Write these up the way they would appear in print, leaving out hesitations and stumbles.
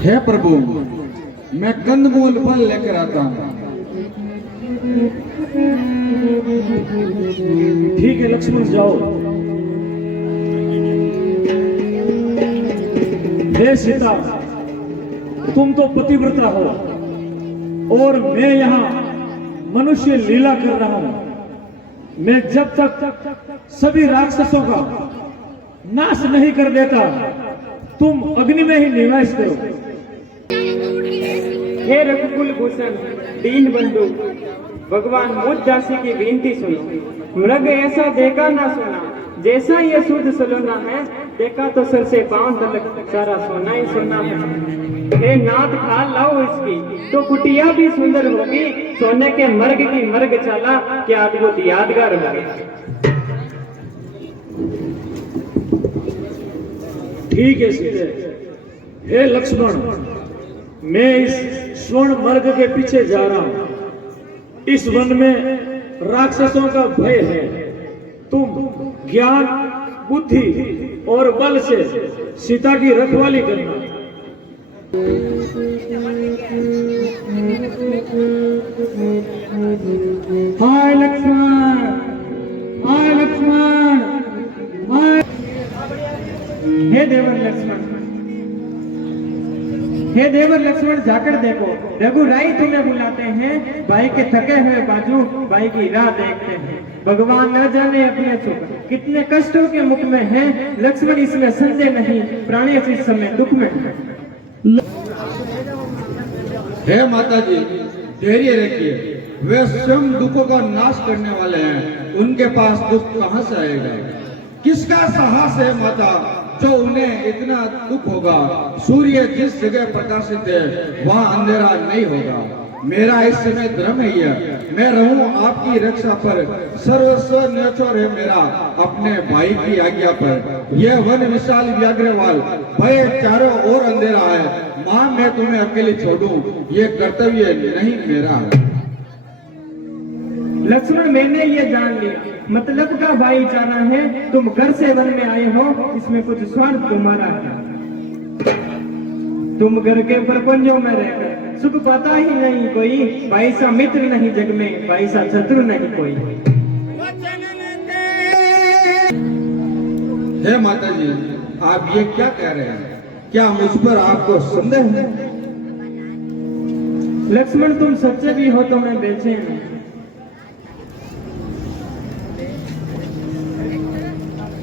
हे प्रभु, मैं कंदमूल फल लेकर आता हूँ। ठीक है लक्ष्मण, जाओ। हे सीता, तुम तो पतिव्रता हो और मैं यहाँ मनुष्य लीला कर रहा हूं। मैं जब तक सभी राक्षसों का नाश नहीं कर देता, तुम अग्नि में ही निवास करो। हे रघुकुल भूषण दीन बंधु, भगवान मुझ दासी की विनती सुनो। मृग ऐसा देखा ना सुना, जैसा ये शुद्ध सलोना है, देखा तो सिर से पांव तक सारा सोना ही सोना है। हे नाथ खा लाओ इसकी, तो कुटिया भी सुंदर होगी। सोने के मर्ग की मर्ग चाला, क्या अद्भुत यादगार होगी। ठीक है सीते। हे लक्ष्मण, मैं इस स्वर्ण मर्ग के पीछे जा रहा हूं। इस वन में राक्षसों का भय है। तुम ज्ञान, बुद्धि और बल से सीता की रखवाली करना। हाय लक्ष्मण, हाय लक्ष्मण, हाय। हे देवर लक्ष्मण, हे देवर लक्ष्मण, जाकर देखो, रघुराई तुम्हें बुलाते हैं। भाई के थके हुए बाजू भाई की राह देखते हैं। भगवान न जाने अपने सुख कितने कष्टों के मुख में है। लक्ष्मण इसमें संदेह नहीं, प्राणेश इस समय दुख में है। हे माता जी, धैर्य रखिए। वे स्वयं दुखों का नाश करने वाले हैं। उनके पास दुख कहां से आएगा? किसका साहस है माता, जो उन्हें इतना दुख होगा? सूर्य जिस जगह प्रकाशित है, वहां अंधेरा नहीं होगा। मेरा इस समय धर्म ही है, मैं रहूं आपकी रक्षा पर। सर्वस्व न्योछावर है मेरा अपने भाई की आज्ञा पर। यह वन विशाल व्याघ्रवाल, भय चारों ओर अंधेरा है। मां, मैं तुम्हें अकेले छोड़ूं, ये कर्तव्य नहीं मेरा है। लक्ष्मण, मैंने ये जान लिया, मतलब का भाईचारा है। तुम घर से वन में आए हो, इसमें कुछ स्वार्थ तुम्हारा है। तुम घर के प्रपंचों में रहकर सुख पाता ही नहीं कोई। भाई सा मित्र नहीं जग में, भाई सा शत्रु नहीं कोई। हे माता जी, आप ये क्या कह रहे हैं? क्या मुझ पर आपको संदेह है? लक्ष्मण, तुम सच्चे भी हो तो मैं बेचैन हूं।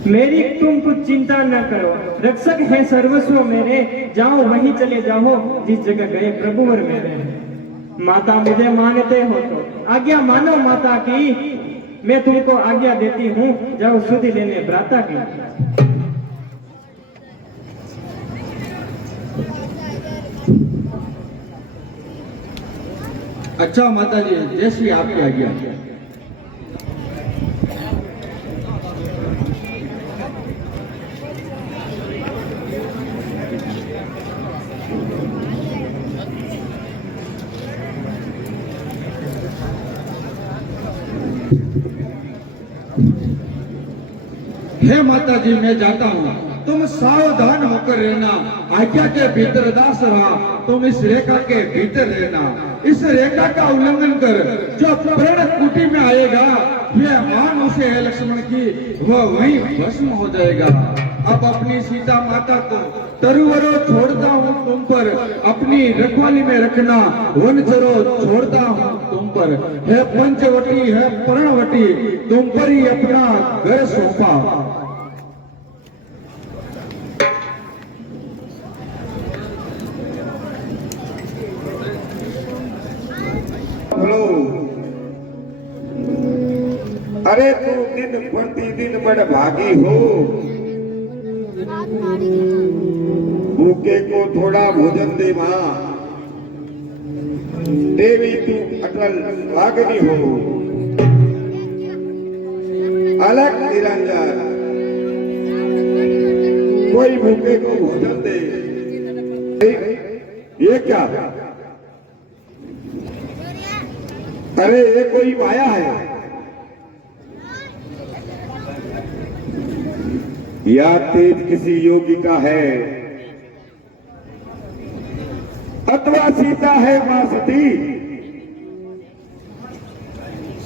मेरी तुम कुछ चिंता न करो, रक्षक है सर्वस्व मेरे। जाओ वहीं चले जाओ जिस जगह गए प्रभुवर मेरे। माता मुझे मानते हो तो आज्ञा मानो माता की। मैं तुमको आज्ञा देती हूँ, जाओ सुधि लेने भ्राता की। अच्छा माता जी, जैसी आपकी आज्ञा। हे माता जी, मैं जाता हूँ, तुम सावधान होकर रहना। आज्ञा के भीतर दास रहा, तुम इस रेखा के भीतर रहना। इस रेखा का उल्लंघन कर जो प्रण कुटी में आएगा, यह मान उसे है लक्ष्मण की, वह वहीं भस्म हो जाएगा। अब अपनी सीता माता को तरुवरों छोड़ता हूँ तुम पर, अपनी रखवाली में रखना। वनचरों छोड़ता हूँ तुम पर। है पंचवटी, है पर्णवटी, तुम पर ही अपना घर सौंपा। अरे तू दिन प्रतिदिन बड़ भागी हो। भूखे को थोड़ा भोजन दे मां, देवी तू अटल भागनी हो। अलग निरंजन, कोई भूखे को भोजन दे। ये क्या? अरे ये कोई माया है या तेज किसी योगी का है? अथवा सीता है मां सती,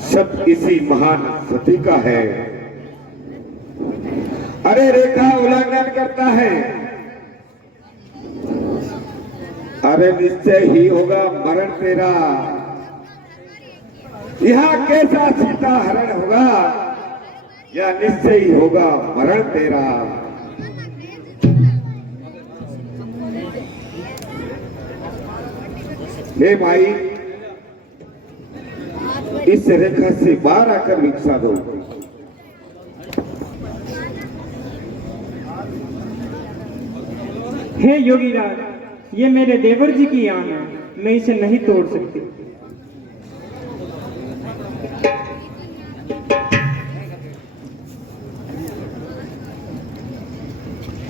सब इसी महान सती का है। अरे रेखा उल्लंघन करता है, अरे निश्चय ही होगा मरण तेरा। यहां कैसा सीता हरण होगा, या निश्चय ही होगा मरण तेरा। हे भाई, इस रेखा से बाहर आकर भिक्षा दो। हे योगीराज, ये मेरे देवर जी की आन है, मैं इसे नहीं तोड़ सकती।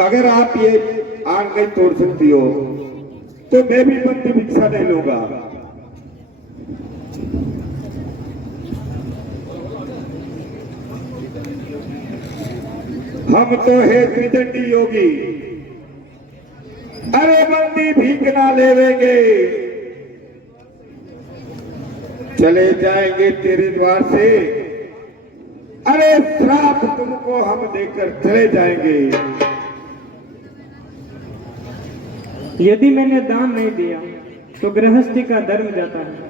अगर आप ये आन नहीं तोड़ सकती हो तो मैं भी बंदी भिक्षा नहीं लूंगा। हम तो है त्रिदंडी योगी, अरे बंदी भीख ना लेवेंगे, चले जाएंगे तेरे द्वार से। अरे श्राप तुमको हम देकर चले जाएंगे। यदि मैंने दान नहीं दिया तो गृहस्थी का धर्म जाता है।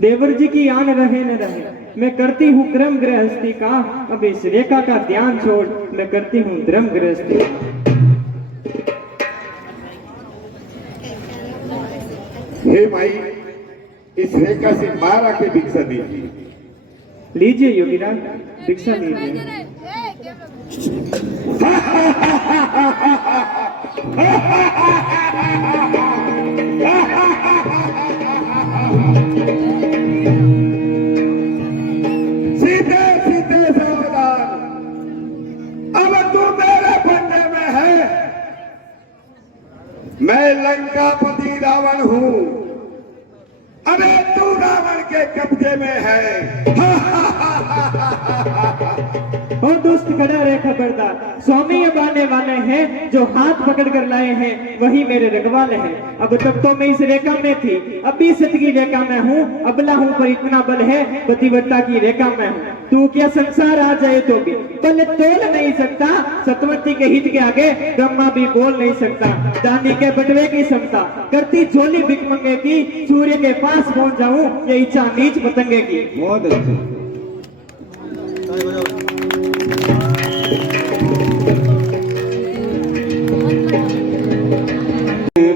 देवर जी की आन रहे न रहे, मैं करती हूँ क्रम गृहस्थी का। अब इस रेखा का ध्यान छोड़, मैं करती हूँ धर्म गृहस्थी। हे भाई, इस रेखा से बाहर आके भिक्षा दीजिए। लीजिए योगीराज, भिक्षा लीजिए। सीधे सीधे सावधान, अब तू मेरे बनने में है। मैं लंकापति रावण हूं, अरे तू रावण के कब्जे में है। और दोस्त खड़ा रहे खबरदार, स्वामी ये आने वाले हैं, जो हाथ पकड़ कर लाए हैं वही मेरे रखवाले हैं। अब तक तो मैं इस रेखा में थी, अब भी सत की रेखा में हूँ। अबला हूँ पर इतना बल है, पतिव्रता की रेखा में हूँ। तू क्या संसार आ जाए तो भी बल तोल नहीं सकता। सतवती के हित के आगे ब्रह्मा भी बोल नहीं सकता। दानी के बटवे की क्षमता करती झोली भिखमंगे की, सूर्य के पास पहुंच जाऊं ये इच्छा नीच पतंगे की। बहुत अच्छा।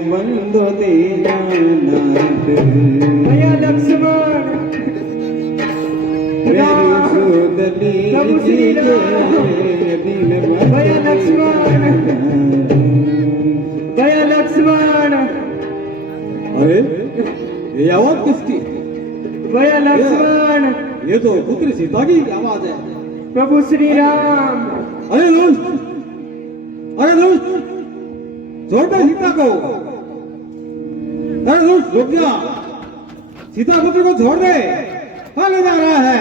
बंदो दीनानाथ भैया लक्ष्मण मेरी सुदली जीजे दिन भैया लक्ष्मण, भैया लक्ष्मण, अरे ये आवाज किसकी? भैया लक्ष्मण, ये तो पुत्री सीता की आवाज है। प्रभु श्री राम। अरे दोस्त, अरे दोस्त, छोड़ दे सीता को। अरे दोस्त रुक जा, सीता पुत्र को छोड़ दे, कहाँ ले जा रहा है?